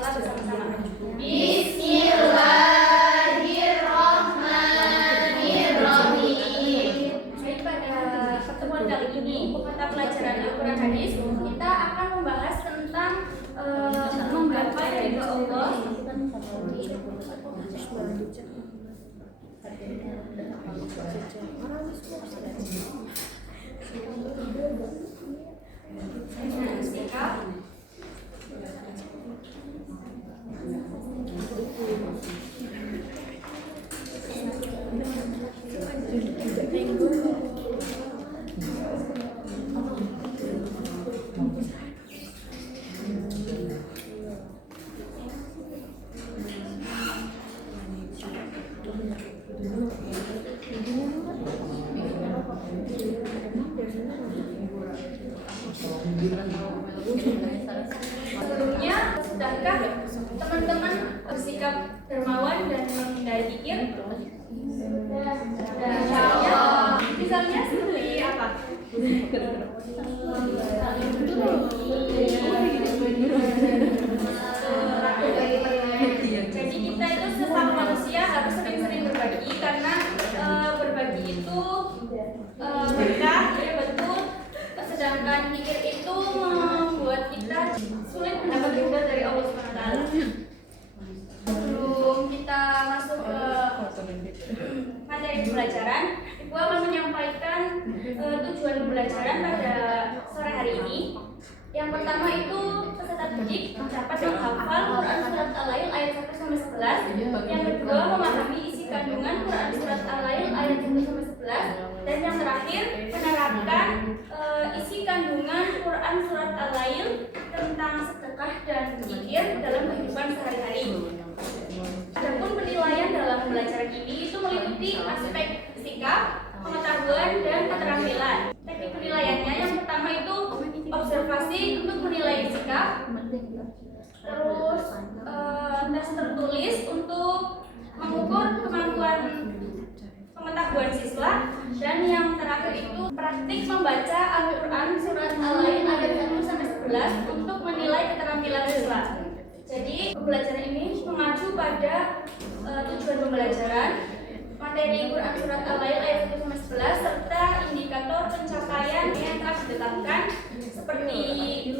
sholat bersama-sama. Bismillahirrahmanirrahim. Baik, pada pertemuan kali ini mata pelajaran Al-Quran Hadis kita akan membahas tentang menggapai ridho Allah. Sikap sebelumnya, sudahkah teman-teman bersikap dermawan dan menghindari kikir? Misalnya seperti apa? Jadi kita itu sesama manusia harus sering-sering berbagi karena berbagi itu berkah, ya betul. Sedangkan kikir itu membuat kita sulit mendapat ridho dari Allah SWT. Sebelum kita masuk ke materi pembelajaran, Ibu akan menyampaikan tujuan pembelajaran pada sore hari ini. Yang pertama itu peserta didik dapat menghafal Quran Surat Al-Lail ayat 1-11. Yang kedua memahami isi kandungan Quran Surat Al-Lail ayat 1-11. Dan yang terakhir menerapkan isi kandungan Quran Surat Al-Lail tentang sedekah dan zikir dalam kehidupan sehari-hari. Adapun penilaian dalam pembelajaran ini itu meliputi aspek sikap, pengetahuan, dan keterampilan. Teknik penilaiannya yang pertama itu observasi untuk menilai sikap, terus tes tertulis untuk mengukur kemampuan pengetahuan siswa, dan yang terakhir itu praktik membaca Al-Quran Surat Al-Lail ayat 1-11 untuk menilai keterampilan siswa. Jadi pembelajaran ini mengacu pada tujuan pembelajaran, materi Quran Surat Al-Lail ayat 1-11 serta indikator pencapaian yang telah ditetapkan seperti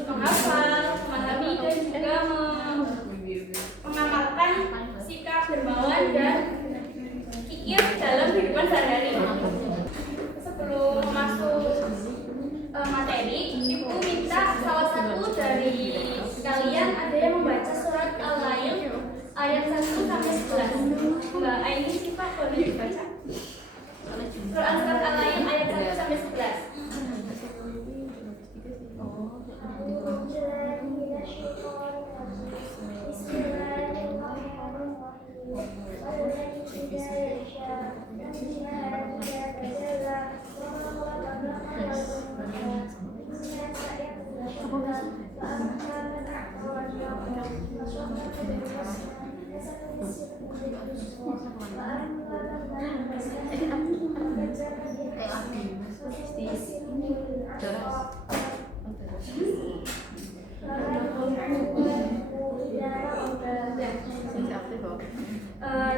menghafal, memahami, dan juga mengamalkan sikap dermawan dan kikir dalam kehidupan sehari-hari. Sebelum masuk materi, Ibu minta salah satu dari kalian ada yang membaca surat Al-Lail ayat 1-11. Mbak Aini sih Pak, boleh dibaca. Surat Al-Lail ayat 1-11.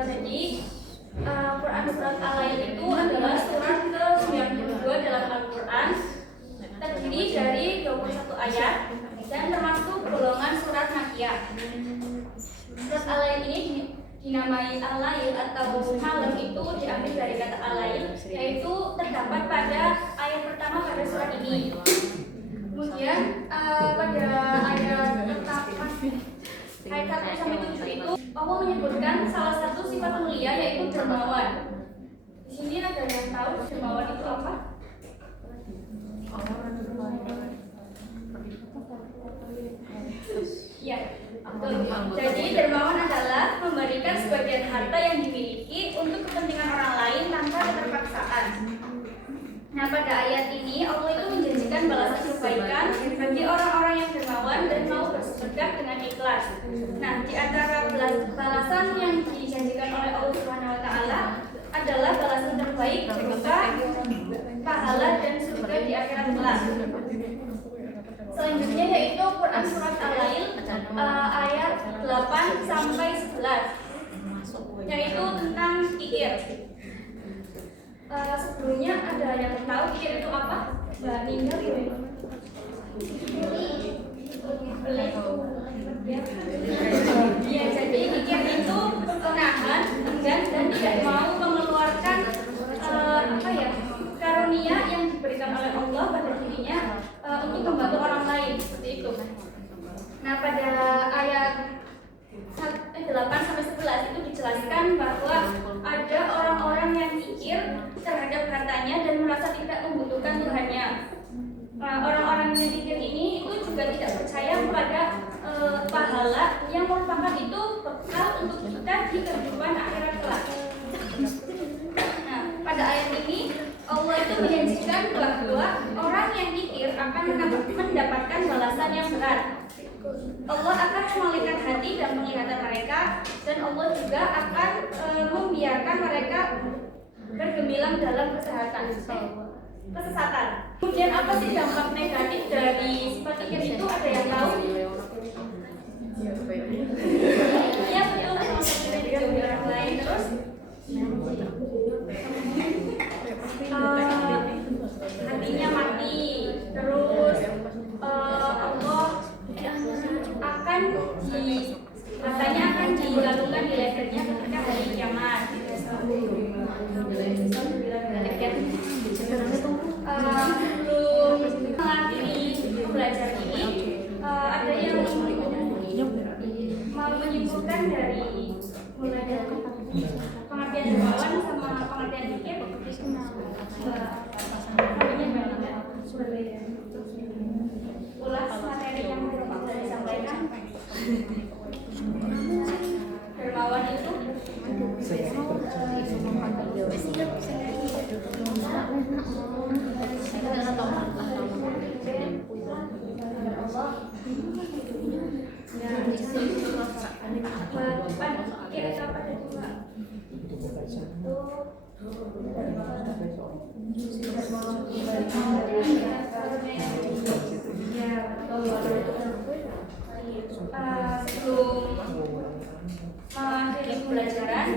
Jadi Quran Surat Al-Lail itu adalah surat ke-92 dalam Al-Quran, terdiri dari 21 ayat dan termasuk golongan surat Makkiyah. Surat Al-Lail ini dinamai Al-Lail atau malam itu diambil dari kata Al-Lail, yaitu terdapat pada ayat pertama pada surat ini. Kemudian pada ayat 1-7 itu Allah menyebutkan salah satu sifat mulia yaitu dermawan. Di sini ada yang tahu dermawan itu apa? Ya, betul. Jadi dermawan adalah memberikan sebagian harta yang dimiliki untuk kepentingan orang lain tanpa keterpaksaan. Nah, pada ayat ini Allah itu menjanjikan balasan kebaikan bagi orang-orang yang dermawan dan mau bersedekah dengan ikhlas. Nah, di antara balasan yang dijanjikan oleh Allah Subhanahu wa taala adalah balasan terbaik berupa pahala dan surga di akhirat kelak. Selanjutnya yaitu Quran Surat Al-Lail ayat 8 sampai 11, yaitu tentang kikir. Sebelumnya ada yang tahu kikir itu apa? Mbak Ninda ya, jadi kikir itu menahan, enggan dan tidak mau mengeluarkan karunia yang diberikan oleh Allah pada dirinya untuk membantu orang lain, seperti itu. Nah, pada ayat 8 sampai 11 itu dijelaskan bahwa ada orang-orang yang kikir terhadap hartanya dan merasa tidak membutuhkan Tuhannya. Orang-orang yang kikir ini itu juga tidak percaya kepada pahala yang merupakan itu bekal untuk kita di kehidupan akhirat kelak. Nah, pada ayat ini Allah itu menjanjikan bahwa orang yang kikir akan mendapatkan balasan yang berat. Allah akan memalingkan hati dan penglihatan mereka, dan Allah juga akan membiarkan mereka bergemilang dalam kesesatan. Kemudian apa sih dampak negatif dari sifat kikir itu? Ada yang tahu? Iya, betul, sama dijauhi orang lain. Terus hatinya mati. Terus Allah matanya akan dilalungkan di lehernya ketika hari kiamat. Sebelum mengakhiri pembelajaran ini, ada yang mau menyimpulkan dari mulai dari pengertian dermawan sama pengertian kikir? Ulas materi yang sudah disampaikan. Dermawan itu sebelum mengakhiri pembelajaran,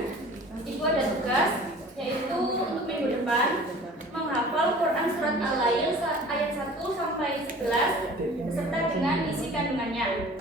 Ibu ada tugas, yaitu untuk minggu depan menghafal Quran Surat Al-Lail ayat 1 sampai 11 beserta dengan isi kandungannya.